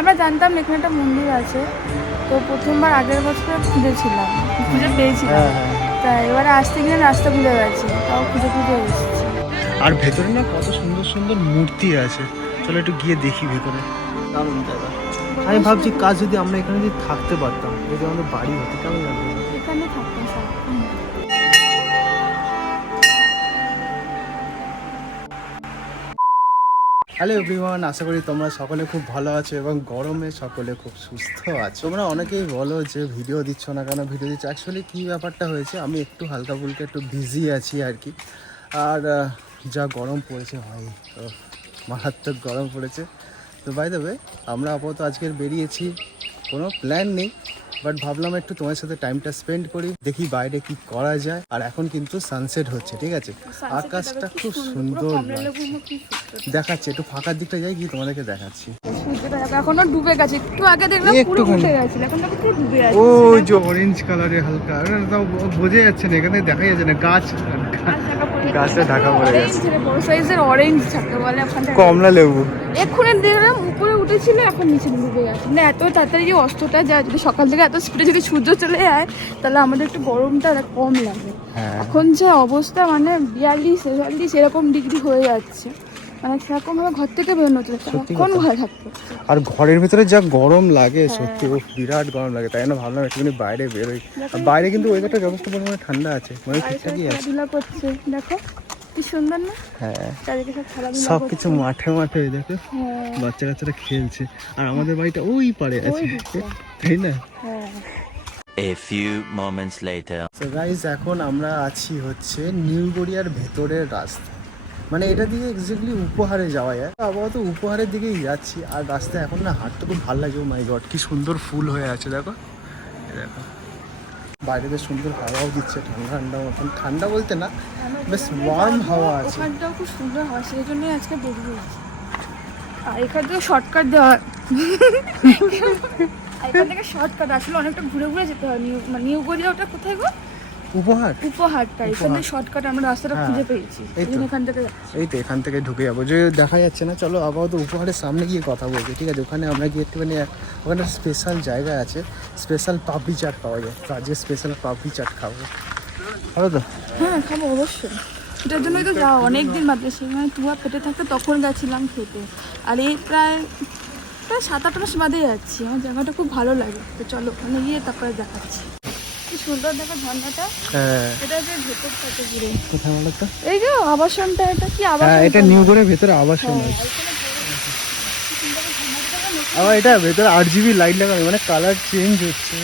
আমরা জানতাম এখানে একটা মন্দির আছে, তো প্রথমবার আগের বছর খুঁজেছিলাম, খুঁজে পেয়েছিলাম। তা এবারে আসতে গিয়ে রাস্তা ভুলে গেছি, তাও খুঁজে এসেছি। আর ভেতরে না কত সুন্দর সুন্দর মূর্তি আছে, চলো একটু গিয়ে দেখি ভেতরে। দারুণ জায়গা। আমি ভাবছি কাজ যদি আমরা এখানে যদি থাকতে পারতাম, যদি আমাদের বাড়ি হতো কেমন লাগবে। এখানে থাকতাম সব। হ্যালো এভরিওয়ান, আশা করি তোমরা সকলে খুব ভালো আছো এবং গরমে সকলে খুব সুস্থ আছো। তোমরা অনেকেই বলো যে ভিডিও দিচ্ছ না কেন, ভিডিও দিচ্ছ। অ্যাকচুয়ালি কী ব্যাপারটা হয়েছে, আমি একটু হালকা ফুলকা একটু বিজি আছি আর কি। আর যা গরম পড়েছে ভাই, তো মারাত্মক গরম পড়েছে। তো বাই দ্য ওয়ে, আমরা আপাতত আজকের বেরিয়েছি, কোনো প্ল্যান নেই, বাট ভাবলাম একটু তোমার সাথে টাইমটা স্পেন্ড করি, দেখি বাইরে কি করা যায়। আর এখন কিন্তু সানসেট হচ্ছে, ঠিক আছে, আকাশটা খুব সুন্দর দেখাচ্ছে। একটু ফাঁকার দিকটা যাই, গিয়ে তোমাদেরকে দেখাচ্ছি। এখনো ডুবে গেছে, একটু আগে দেখলাম পুরো উঠে গেছিল, এখন দেখো পুরো ডুবে আছে। ও যে অরেঞ্জ কালারের হালকা, তাও বোঝা যাচ্ছে না, এখানে দেখা যাচ্ছে না, গাছে ঢাকা পড়ে গেছে। বড় সাইজের অরেঞ্জ থাকে বলে, কমলা লেবু। এক্ষুনি দেখলাম উপরে উঠেছিল, এখন নিচে ডুবে গেছে। মানে এত তাড়াতাড়ি যে অস্তটা যায়, যদি সকাল থেকে এত স্পিডে যদি সূর্য চলে যায়, তাহলে আমাদের একটু গরমটা কম লাগে। এখন যে অবস্থা, মানে 42-43 এরকম ডিগ্রি হয়ে যাচ্ছে, মানে সেরকম ভাবে ঘর থেকে বেরোনো হচ্ছে, কোন ঘরে থাকতো। আর ঘরের ভিতরে যা গরম লাগে, সত্যি বিরাট গরম লাগে। তাই জন্য ভাবলাম একটুখানি বাইরে বেরোই। আর বাইরে কিন্তু ওয়েদারটা যথেষ্ট পরিমাণে ঠান্ডা আছে, মানে ঠিকঠাকই আছে। খেলাধুলা করছে, দেখো কি সুন্দর না? হ্যাঁ, চারিদিকে সব খেলাধুলা, সবকিছু মাঠে মাঠে দেখো, বাচ্চা কাচ্চারা খেলছে। আর আমাদের বাড়িটা ওই পারে আছে, তাই না? A few moments later. So guys, এখন আমরা আছি হচ্ছে নিউ গড়িয়ার ভেতরের রাস্তা, মানে এটা দিয়ে এক্স্যাক্টলি উপহারে যাওয়া যায়। আপাতত উপহারের দিকেই যাচ্ছি। আর রাস্তায় এখন না হাঁটতে খুব ভালো লাগে। ও মাই গড, কি সুন্দর ফুল হয়ে আছে দেখো, দেখো বাইরে বেশ সুন্দর হাওয়াও দিচ্ছে, ঠান্ডা ঠান্ডা মতন। ঠান্ডা বলতে না, বেশ ওয়ার্ম হাওয়া আছে। ওখানটাও খুব সুন্দর হাওয়া, সেই জন্যই আজকে বেরিয়ে গেছি। আর এখান থেকে শর্টকাট দেওয়া, এখান থেকে শর্টকাট আসলে অনেকটা ঘুরে ঘুরে যেতে হয়। নিউ গড়িয়া, ওটা কোথায় গো? উপহারটা এখান থেকে শর্টকাট, আমরা রাস্তাটা খুঁজে পেয়েছি, এখান থেকে এই তো এখান থেকে ঢুকে যাবো, যে দেখা যাচ্ছে না। চলো আপাতত উপহারের সামনে গিয়ে কথা বলছি, ঠিক আছে? ওখানে আমরা গিয়ে একটুখানি, ওখানে স্পেশাল জায়গা আছে, স্পেশাল পাপড়ি চাট পাওয়া যায়, তো আজকে স্পেশাল পাপড়ি চাট খাবো। ভালো তো? হ্যাঁ খাবো অবশ্যই, এটার জন্যই তো যাওয়া। অনেকদিন বাদে, সেখানে তুয়া পেটে থাকতে তখন গেছিলাম খেতে। আর এই প্রায় 7-8 মাস বাদে যাচ্ছি। আমার জায়গাটা খুব ভালো লাগে, তো চলো ওখানে গিয়ে তারপরে দেখাচ্ছি। কি সুন্দর দেখো ঝর্ণাটা। এটা যে ভেতর থেকে ঘুরে, কোথায় বলো তো? এই যে আবাসনটা, এটা কি আবাসন? এটা নিউ গড়িয়ার ভেতরে আবাসন আছে। আবার এটা ভেতরে 8GB লাইট লাগানো, মানে কালার চেঞ্জ হচ্ছে,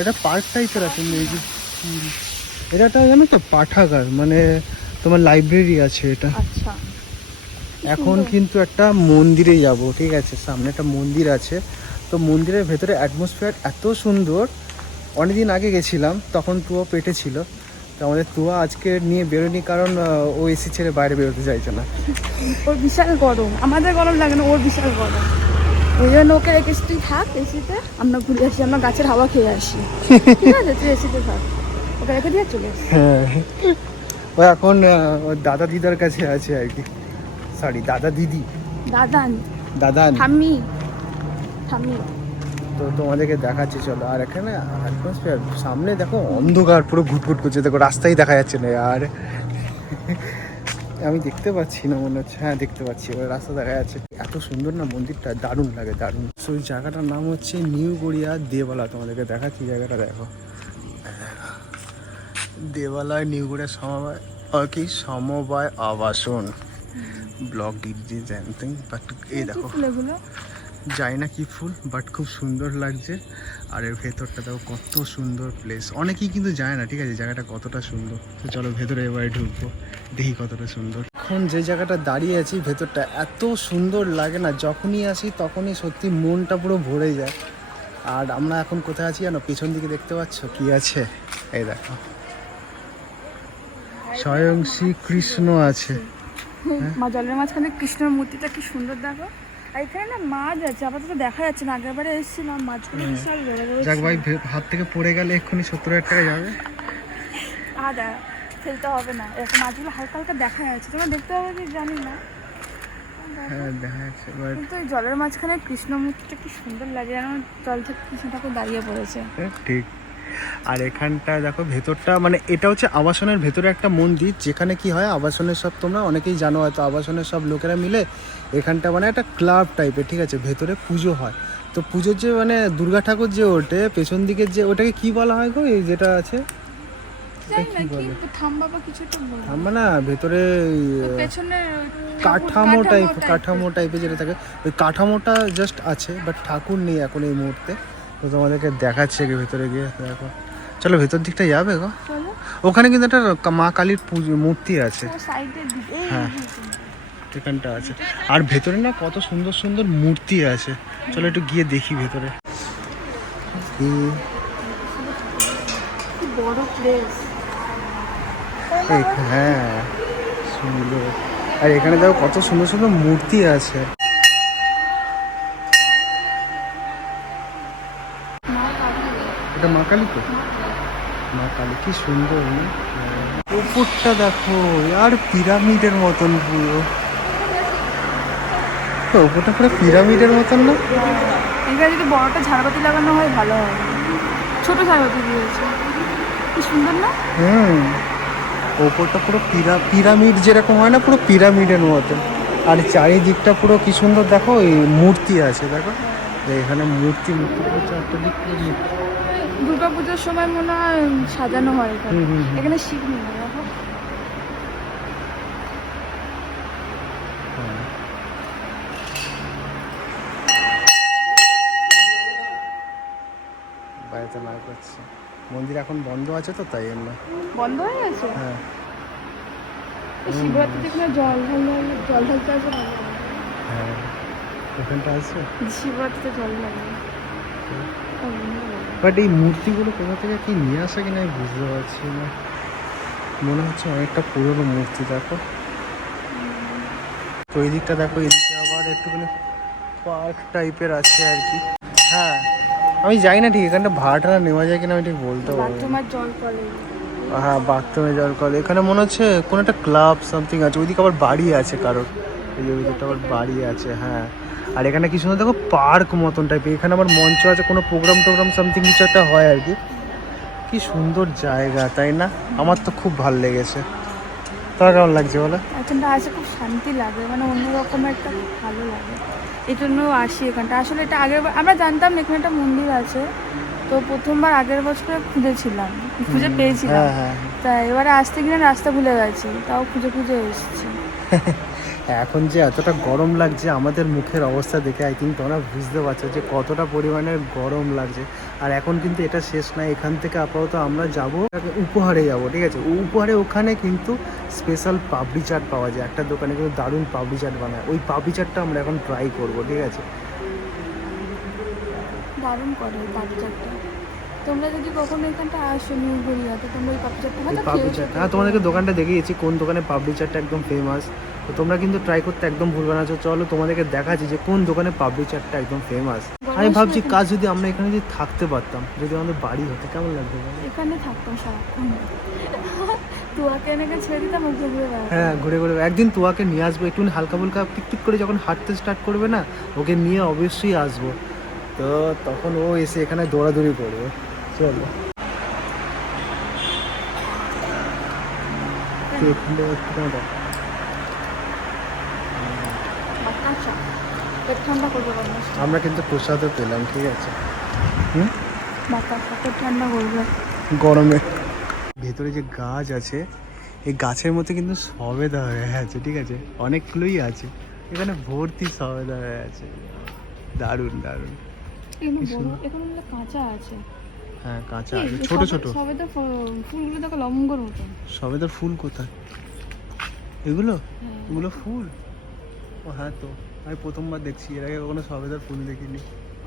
এটা পার্ক টাইপের আছে। এটা জানো তো পাঠাগার, মানে তোমার লাইব্রেরি আছে এটা। আচ্ছা, এখন কিন্তু একটা মন্দিরে যাব, ঠিক আছে? সামনে একটা মন্দির আছে, তো মন্দিরের ভেতরে অ্যাটমসফিয়ার এত সুন্দর। অনেকদিন আগে গেছিলাম, তখন তুয়া পেটে ছিল, তো আমাদের তুয়া আজকে নিয়ে বেরোনি, কারণ ও এসি ছেড়ে বাইরে বেরোতে চাইছে না। ওর বিশাল গরম, আমাদের গরম লাগে না, ওর বিশাল গরম। ওই জন্য ওকে রেখেছি, তুই থাক এসিতে, আমরা ঘুরে আসি, আমরা গাছের হাওয়া খেয়ে আসি, ঠিক আছে? তুই এসিতে থাক, ওকে রেখে দিয়ে চলে আসি। হ্যাঁ, ও এখন ওর দাদা দিদার কাছে আছে আর কি। সরি, দাদা দিদি, দাদা ঠাম্মি। তো তোমাদেরকে দেখাচ্ছি, চলো। আর এখানে অ্যাটমসফিয়ার সামনে দেখো, অন্ধকার পুরো ঘুটঘুট করছে, দেখো রাস্তাই দেখা যাচ্ছে না। আর আমি দেখতে পাচ্ছি না মনে হচ্ছে, হ্যাঁ দেখতে পাচ্ছি, ওই রাস্তা দেখা যাচ্ছে। এত সুন্দর না মন্দিরটা, দারুণ লাগে, দারুণ। তো ওই জায়গাটার নাম হচ্ছে নিউ গড়িয়া দেওয়ালা। তোমাদেরকে দেখাচ্ছি জায়গাটা, দেখো দেওয়ালায় নিউ গড়িয়া সমবায় আবাসন ব্লক ডিজি জানতেন। বাট এই দেখো, যাই না কি ফুল, বাট খুব সুন্দর লাগছে। আর এর ভেতরটা দেখো কত সুন্দর প্লেস, অনেকেই কিন্তু যায় না, ঠিক আছে, জায়গাটা কতটা সুন্দর। তো চলো ভেতরে এবারে ঢুকবো, দেখি কতটা সুন্দর। এখন যে জায়গাটা দাঁড়িয়ে আছি, ভেতরটা এত সুন্দর লাগে না, যখনই আসি তখনই সত্যি মনটা পুরো ভরে যায়। আর আমরা এখন কোথায় আছি জানো? পেছন দিকে দেখতে পাচ্ছ কি আছে? এই দেখো, স্বয়ং শ্রীকৃষ্ণ আছে। মা জলের মাঝখানে কৃষ্ণের মূর্তিটা কি সুন্দর দেখো। আর এখানে না মাছ আছে, আপাতত দেখা যাচ্ছে না, আগেরবারে এসেছিলাম, মাছগুলো বিশাল বড় বড়। যাক ভাই, হাত থেকে পড়ে গেলে এক্ষুনি 70,000 টাকা যাবে। ফেলতে হবে না, এরকম মাছগুলো হালকা হালকা দেখা যাচ্ছে, তোমরা দেখতে হবে কি জানি না, হ্যাঁ দেখা যাচ্ছে বাট কিন্তু এই জলের মাঝখানে কৃষ্ণ মূর্তিটা কি সুন্দর লাগে, যেন জল থেকে কৃষ্ণ ঠাকুর দাঁড়িয়ে পড়েছে। ঠিক। আর এখানটা দেখো ভেতরটা, মানে এটা হচ্ছে আবাসনের ভেতরে একটা মন্দির, যেখানে কি হয় আবাসনের সব, তোমরা অনেকেই জানো হয়তো, আবাসনের সব লোকেরা মিলে এখানটা মানে একটা ক্লাব টাইপের, ঠিক আছে, ভেতরে পুজো হয়। তো পুজোর যে মানে দুর্গা ঠাকুর যে ওঠে পেছন দিকের, যে ওটাকে কি বলা হয় গো, এই যেটা আছে জানি না কি থাম্বা বা কিছু একটা বলে। আমরা না ভেতরে পেছনে কাঠামো টাইপের যেটা থাকে, ওই কাঠামোটা জাস্ট আছে, বাট ঠাকুর নেই এখন এই মুহূর্তে। তো তোমাদেরকে দেখাচ্ছে কি ভেতরে গিয়ে দেখো। চলো ভেতর দিকটা যাবে গো। চলো ওখানে কিন্তু একটা মা কালীর মূর্তি আছে। ও সাইডের দিকে হ্যাঁ এখানটা আছে। আর ভেতরে না কত সুন্দর সুন্দর মূর্তি আছে। চলো একটু গিয়ে দেখি ভেতরে কি। কি বড় প্লেস। হ্যাঁ সুন্দর। আর এখানে দেখো কত সুন্দর সুন্দর মূর্তি আছে। এটা মা কালী তো, মা কালী কি সুন্দর না? উপরটা দেখো আর পিরামিডের মতন পুরো, উপরটা পুরো পিরামিডের মতন না? এখানে যদি বড়টা ঝাড়বাতি লাগানো হয় ভালো হয়, ছোট ঝাড়বাতি দিয়েছে, কি সুন্দর না? ওপরটা পুরো পিরামিড যেরকম হয় না, পুরো পিরামিডের মতন। আর চারিদিকটা পুরো কি সুন্দর দেখো, এই মূর্তি আছে দেখো, এখানে মূর্তি চারটা দিক পুরো মূর্তি। দুর্গা পুজোর সময় মনে হয় সাজানো হয় এখানে। এখানে শিব নেই দেখো। বাড়িতে না করছে, মন্দির এখন বন্ধ আছে তো তাই জন্য। বন্ধ হয়ে গেছে? হ্যাঁ শিবরাত্রিতে এখানে জল ঢালতে আসে ভালো হয়। হ্যাঁ ওখানটা আছে, শিবরাত্রিতে জল ঢালে। বাট এই মূর্তিগুলো কোথা থেকে কি নিয়ে আসে কিনা আমি বুঝতে পারছি না। মনে হচ্ছে অনেকটা পুরনো মূর্তি দেখো। তো এই দিকটা দেখো, এদিকে আবার একটুখানি পার্ক টাইপের আছে আর কি। হ্যাঁ আমি জানি না ঠিক এখানটা ভাড়াটা নেওয়া যায় কিনা আমি ঠিক বলতে পারবো না। বাথরুমের জল কলে। হ্যাঁ বাথরুমে জল কল। এখানে মনে হচ্ছে কোনো একটা ক্লাব সামথিং আছে, ওইদিকে আবার বাড়ি আছে কারোর, এই যে ওইদিকটা আবার বাড়ি আছে। হ্যাঁ আর এখানে কি সুন্দর দেখো পার্ক মতন টাইপের, এখানে আবার মঞ্চ আছে, কোনো প্রোগ্রাম সামথিং কিছু একটা হয় আর কি। কি সুন্দর জায়গা তাই না? আমার তো খুব ভালো লেগেছে। তোমার কেমন লাগছে বলো? এখানটা আসে খুব শান্তি লাগে, মানে অন্যরকম একটা ভালো লাগে, এই জন্য আসি এখানটা। আসলে এটা আমরা জানতাম না এখানে একটা মন্দির আছে, তো প্রথমবার আগের বছরে খুঁজে পেয়েছিলাম। তা এবারে আসতে গিয়ে রাস্তা ভুলে গেছি, তাও খুঁজে এসেছি। এখন যে এতটা গরম লাগছে, আমাদের মুখের অবস্থা দেখে আই থিঙ্ক তোমরা বুঝতে পারছো যে কতটা পরিমাণে গরম লাগছে। আর এখন কিন্তু এটা শেষ নয়, এখান থেকে আপাতত আমরা যাব উপহারে যাব, ঠিক আছে? উপহারে ওখানে কিন্তু স্পেশাল পাপড়ি চাট পাওয়া যায়, একটা দোকানে কিন্তু দারুণ পাপড়ি চাট বানায়, ওই পাপড়ি চাটটা আমরা এখন ট্রাই করবো, ঠিক আছে? দারুণ করে পাপড়ি চাটটা। তোমরা যদি কখনো এখানটা আসো নিউ গড়িয়াতে, তোমরা ওই পাপড়ি চাটটা হয়তো খেয়েছো। হ্যাঁ তোমাদেরকে দোকানটা দেখিয়েছি কোন দোকানে পাপড়ি চাটটা একদম ফেমাস, তো তোমরা কিন্তু ট্রাই করতে একদম ভুলবে না। চলো তোমাদেরকে দেখাচ্ছি যে কোন দোকানে পাপড়ি চাটটা একদম ফেমাস। আমি ভাবছি কাজ যদি আমরা এখানে যদি থাকতে পারতাম, যদি আমাদের বাড়ি হতো কেমন লাগতো? এখানে থাকতাম সারাক্ষণ, তুয়াকে এনেকে ছেড়ে দিতাম ওকে ঘুরে বেড়াতাম। হ্যাঁ ঘুরে একদিন তুয়াকে নিয়ে আসবো, একটু হালকা ফুলকা টিকটিক করে যখন হাঁটতে স্টার্ট করবে না, ওকে নিয়ে অবশ্যই আসবো। তো তখন ও এসে এখানে দৌড়াদৌড়ি করবে। চলো আমরা কিন্তু প্রসাদও পেলাম, ঠিক আছে? ঠান্ডা করবে গরমে। ভেতরে যে গাছ আছে, এই গাছের মধ্যে কিন্তু সবেদা হয়ে আছে, ঠিক আছে? অনেকগুলোই আছে এখানে, ভর্তি সবেদা হয়ে আছে। দারুণ দারুণ। কাঁচা আছে। হ্যাঁ কাঁচা আছে, ছোট ছোট সবেদা ফুলগুলো দেখো লম্বর মতো। সবেদার ফুল কোথায়? এগুলো এগুলো ফুল? ও হ্যাঁ, তো আমি প্রথমবার দেখছি, এর আগে কখনো সবেদার ফুল দেখিনি।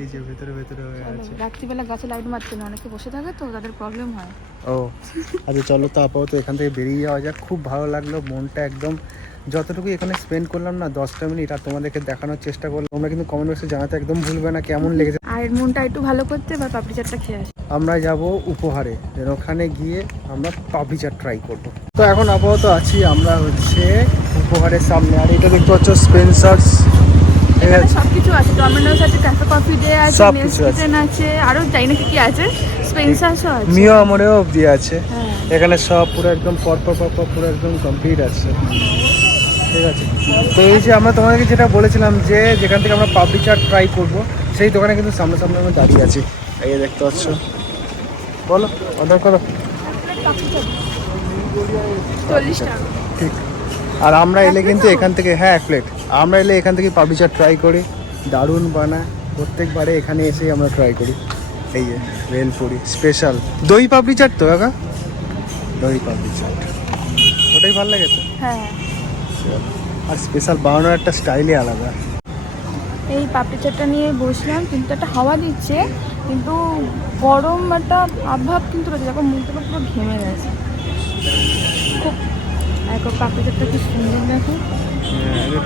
এই যে ভেতরে হয়ে আছে। রাত্রিবেলা গাছে লাইট মারছে না, অনেকে বসে থাকে তো তাদের প্রবলেম হয়। ও আচ্ছা চলো তো আপাতত এখান থেকে বেরিয়ে যাওয়া যাক। খুব ভালো লাগলো, মনটা একদম যতটুকু এখানে স্পেন্ড করলাম না 10টা মিনিট, আর তোমাদেরকে দেখানোর চেষ্টা করলাম। তোমরা কিন্তু কমেন্ট বক্সে জানাতে একদম ভুলবে না কেমন লেগেছে। আর মনটা একটু ভালো করতে এবার পাপড়ি চাটটা খেয়ে আসি। আমরা যাব উপহারে, ওখানে গিয়ে আমরা পাপড়ি চাট ট্রাই করব। তো এখন আপাতত আছি আমরা হচ্ছে উপহারের সামনে, আর এটা দেখতে পাচ্ছ স্পেন্সার্স, ঠিক এখানে আছে? সবকিছু আছে, ডমিনোস আছে, ক্যাফে কফি ডে আছে, সব নেস কিছু আছে। কিচেন আছে, আরো জানি না কি কি আছে, স্পেন্সার্সও আছে। মিও আমরেও অবধি আছে। হ্যাঁ। এখানে সব পুরো একদম পর পুরো একদম কমপ্লিট আছে, ঠিক আছে? তো এই যে আমরা তোমাদেরকে যেটা বলেছিলাম যে যেখান থেকে আমরা পাপড়ি চাট ট্রাই করব, সেই দোকানে কিন্তু সামনাসামনি আমরা দাঁড়িয়ে আছি। এই দেখতে পাচ্ছ, বলো অর্ডার করো। 40 টাকা। ঠিক। আর আমরা এলে কিন্তু এখান থেকে, হ্যাঁ 1 প্লেট, আমরা এলে এখান থেকে পাপড়ি চাট ট্রাই করি, দারুণ বানায়। প্রত্যেকবারে এখানে এসেই আমরা ট্রাই করি। এই যে ভেলপুরি স্পেশাল দই পাপড়ি চাট, তো কাকা দই পাপড়ি চাট ওটাই ভালো লাগে তো। হ্যাঁ, আর স্পেশাল বানানোর একটা স্টাইলই আলাদা। এই পাপড়ি চাটটা নিয়ে বসলাম, কিন্তু একটা হাওয়া দিচ্ছে, কিন্তু গরম একটা আবহাওয়া কিন্তু রয়েছে, যখন মুখ থেকে পুরো ঘেমে গেছে খুব। এখন পাপড়ি চাটটা কি সুন্দর দেখো।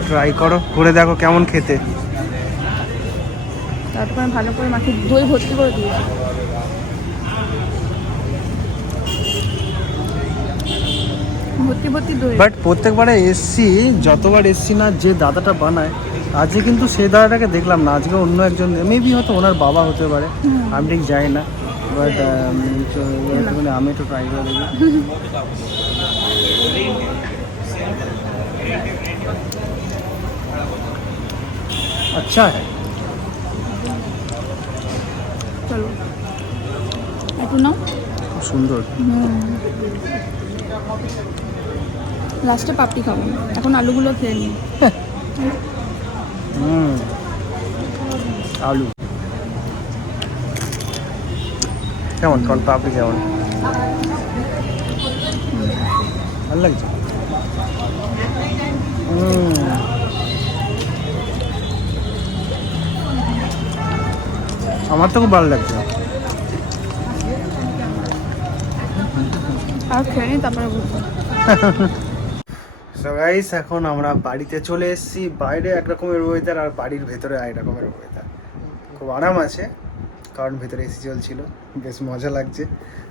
ট্রাই করো, করে দেখো কেমন খেতে। তারপরে ভালো করে মাখিয়ে দই ভর্তি করে দিয়েছি। ভর্তি ভর্তি দই। বাট প্রত্যেকবারে এসছি, যতবার এসছি না যে দাদাটা বানায়, আজকে কিন্তু সেই দাদাটাকে দেখলাম না, আজকে অন্য একজন, মেবি হয়তো ওনার বাবা হতে পারে, আমি ঠিক জানি না। বাট আমি একটু ট্রাই করে দেখি। আচ্ছা হ্যাঁ, চলো একটু নাও। খুব সুন্দর। লাস্টে পাপড়ি খাবো, এখন আলুগুলো খেয়ে নিই। আলু কেমন, কোন পাপড়ি কেমন, ভালো লাগছে? আমার তো খুব ভালো লাগছে। আর খেয়ে নিই তারপরে বলবো। সো গাইস, এখন আমরা বাড়িতে চলে এসেছি। বাইরে একরকমের ওয়েদার আর বাড়ির ভেতরে এক রকমের ওয়েদার। খুব আরাম আছে, কারণ ভেতরে এসি চলছিল, বেশ মজা লাগছে।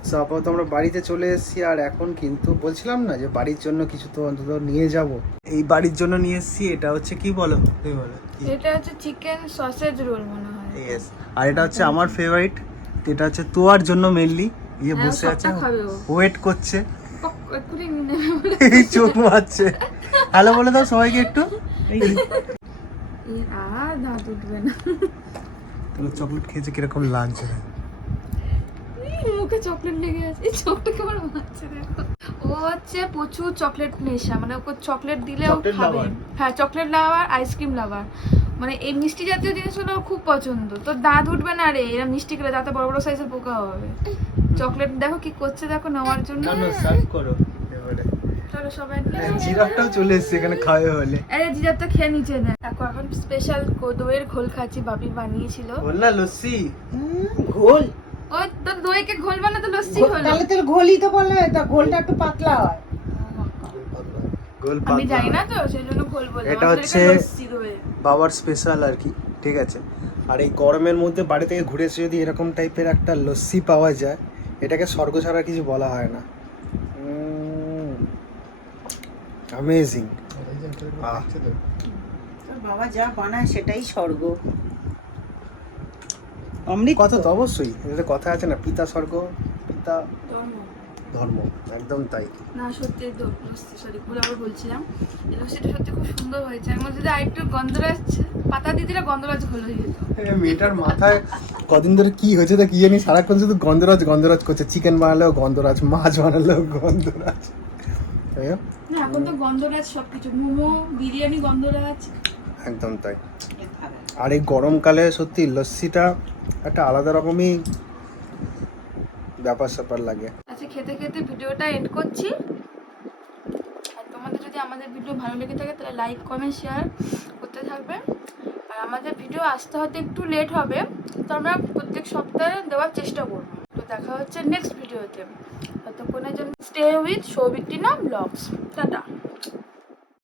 সো আপাতত আমরা বাড়িতে চলে এসেছি, আর এখন কিন্তু বলছিলাম না যে বাড়ির জন্য কিছু তো অন্তত নিয়ে যাব। এই বাড়ির জন্য নিয়ে এসেছি, এটা হচ্ছে কি বলো, তুমি বলো। এটা হচ্ছে চিকেন সসেজ রোল মনে হয়। ইয়েস, আর এটা হচ্ছে আমার ফেভারিট, এটা হচ্ছে তোয়ার জন্য মেনলি। ইয়ে হ্যাঁ, বসে আছে, সবটা খাবে ও। ওয়েট করছে, এক্ষুনি নিয়ে নেবে বলে। এই চোখ মারছে। হ্যালো বলে দাও সবাইকে একটু। আর দাঁত উঠবে না। তাহলে চকলেট খেয়েছে কিরকম লাগছে? মুখে চকলেট লেগে আছে, এই চোখটা কেমন মারছে দেখো। ও হচ্ছে প্রচুর চকলেট নেশা, মানে ওকে চকলেট দিলে ও চকলেট খাবে। lover? হ্যাঁ, চকলেট লাভার, আইসক্রিম লাভার, মানে এই মিষ্টি জাতীয় জিনিসগুলো ওর খুব পছন্দ। তো দাঁত উঠবে না রে, এরা মিষ্টি খেলে দাঁতে বড় বড় সাইজের পোকা হবে। চকলেট দেখো কি করছে, দেখো নেওয়ার জন্য। সার্ভ করো এবারে। চলো সবাই জিরাফটাও চলে এসেছে এখানে খাবে বলে। আরে জিরাফটা খেয়ে নিচে না। দেখো এখন স্পেশাল দইয়ের ঘোল খাচ্ছি, বাপি বানিয়েছিল। বল না লস্যি। ঘোল ওই তো দইকে ঘোল বানাতে লস্যি হলো। তাহলে তোর ঘোলই তো বলে, তা ঘোলটা একটু পাতলা হয়। গোল আমি পাতলা। জানি না তো, সেই জন্য ঘোল বললাম। এটা আসলে হচ্ছে লস্যি দই। বাবার স্পেশাল আর কি, ঠিক আছে? আর এই গরমের মধ্যে বাড়ি থেকে ঘুরে এসে যদি এরকম টাইপের একটা লস্যি পাওয়া যায়, এটাকে স্বর্গ ছাড়া কিছু বলা হয় না। অ্যামেজিং। তোর বাবা যা বানায় সেটাই স্বর্গ। অমৃত কথা তো অবশ্যই, এটা কথা আছে না, পিতা স্বর্গ পিতা ধর্ম, একদম তাই। না সত্যি তো লস্যি, সরি ভুল আবার বলছিলাম। এই লস্যিটা সত্যি খুব সুন্দর হয়েছে। এর মধ্যে যদি আরেকটু গন্ধরাজ পাতা দিয়ে দিলে গন্ধরাজ ঘোল হয়ে যেত। মেয়েটার মাথায় কদিন ধরে কি হয়েছে তা কি জানি, সারাক্ষণ শুধু গন্ধরাজ গন্ধরাজ করছে। চিকেন বানালেও গন্ধরাজ, মাছ বানালেও গন্ধরাজ। তাই না? না এখন তো গন্ধরাজ সবকিছু, মোমো বিরিয়ানি গন্ধরাজ। একদম তাই। আর এই গরমকালে সত্যি লস্যিটা একটা আলাদা রকমই ব্যাপার স্যাপার লাগে। আচ্ছা, খেতে খেতে ভিডিওটা এন্ড করছি। আর তোমাদের যদি আমাদের ভিডিও ভালো লেগে থাকে তাহলে লাইক কমেন্ট শেয়ার করতে থাকবে। আর আমাদের ভিডিও আসতে হয়তো একটু লেট হবে, তো আমরা প্রত্যেক সপ্তাহে দেওয়ার চেষ্টা করব। তো দেখা হচ্ছে নেক্সট ভিডিওতে। ততক্ষণের জন্য stay with Souvik Tina blogs. Tata.